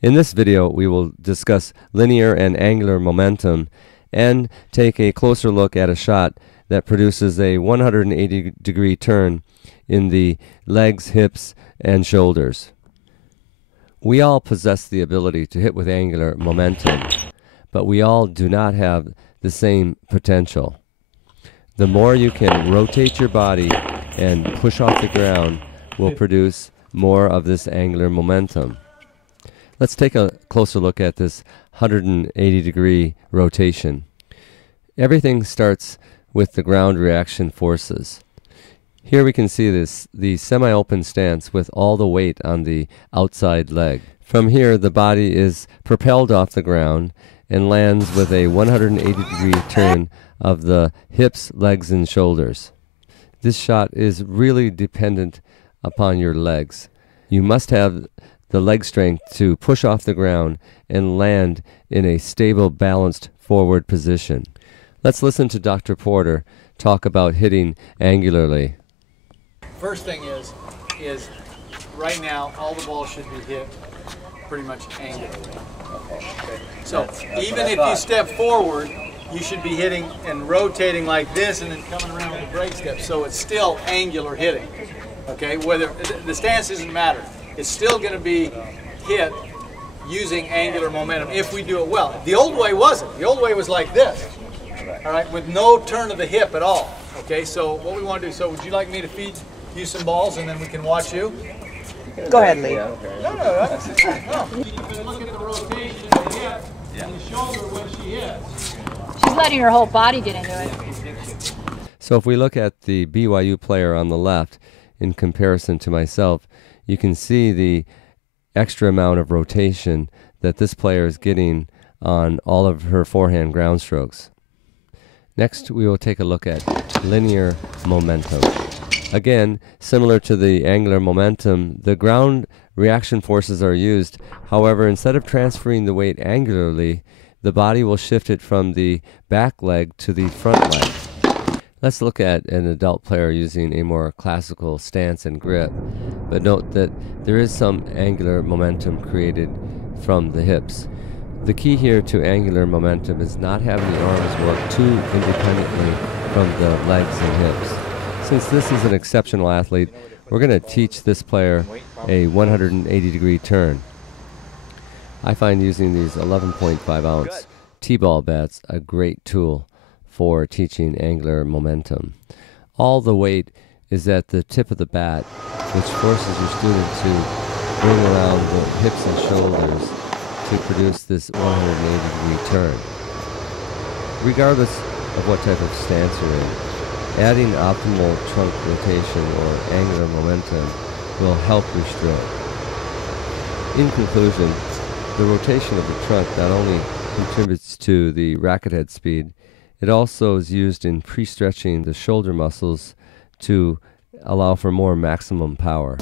In this video, we will discuss linear and angular momentum and take a closer look at a shot that produces a 180-degree turn in the legs, hips, and shoulders. We all possess the ability to hit with angular momentum, but we all do not have the same potential. The more you can rotate your body and push off the ground will produce more of this angular momentum. Let's take a closer look at this 180-degree rotation. Everything starts with the ground reaction forces. Here we can see the semi-open stance with all the weight on the outside leg. From here, the body is propelled off the ground and lands with a 180-degree turn of the hips, legs, and shoulders. This shot is really dependent upon your legs. You must have the leg strength to push off the ground and land in a stable, balanced forward position. Let's listen to Dr. Porter talk about hitting angularly. First thing is right now all the balls should be hit pretty much angularly. Okay. So even if you step forward, you should be hitting and rotating like this and then coming around with a break step. So it's still angular hitting. Okay, whether the stance doesn't matter. It's still going to be hit using angular momentum if we do it well. The old way wasn't. The old way was like this. All right, with no turn of the hip at all. Okay, so what we want to do, so would you like me to feed you some balls and then we can watch you? Go ahead, Lee. No. Look at the rotation of the hip and the shoulder when she hits. She's letting her whole body get into it. So if we look at the BYU player on the left in comparison to myself, you can see the extra amount of rotation that this player is getting on all of her forehand ground strokes. Next, we will take a look at linear momentum. Again, similar to the angular momentum, the ground reaction forces are used. However, instead of transferring the weight angularly, the body will shift it from the back leg to the front leg. Let's look at an adult player using a more classical stance and grip, but note that there is some angular momentum created from the hips. The key here to angular momentum is not having the arms work too independently from the legs and hips. Since this is an exceptional athlete, we're going to teach this player a 180-degree turn. I find using these 11.5-ounce T-ball bats a great tool for teaching angular momentum. All the weight is at the tip of the bat, which forces your student to bring around the hips and shoulders to produce this 180-degree turn. Regardless of what type of stance you're in, adding optimal trunk rotation or angular momentum will help your stroke. In conclusion, the rotation of the trunk not only contributes to the racket head speed, it also is used in pre-stretching the shoulder muscles to allow for more maximum power.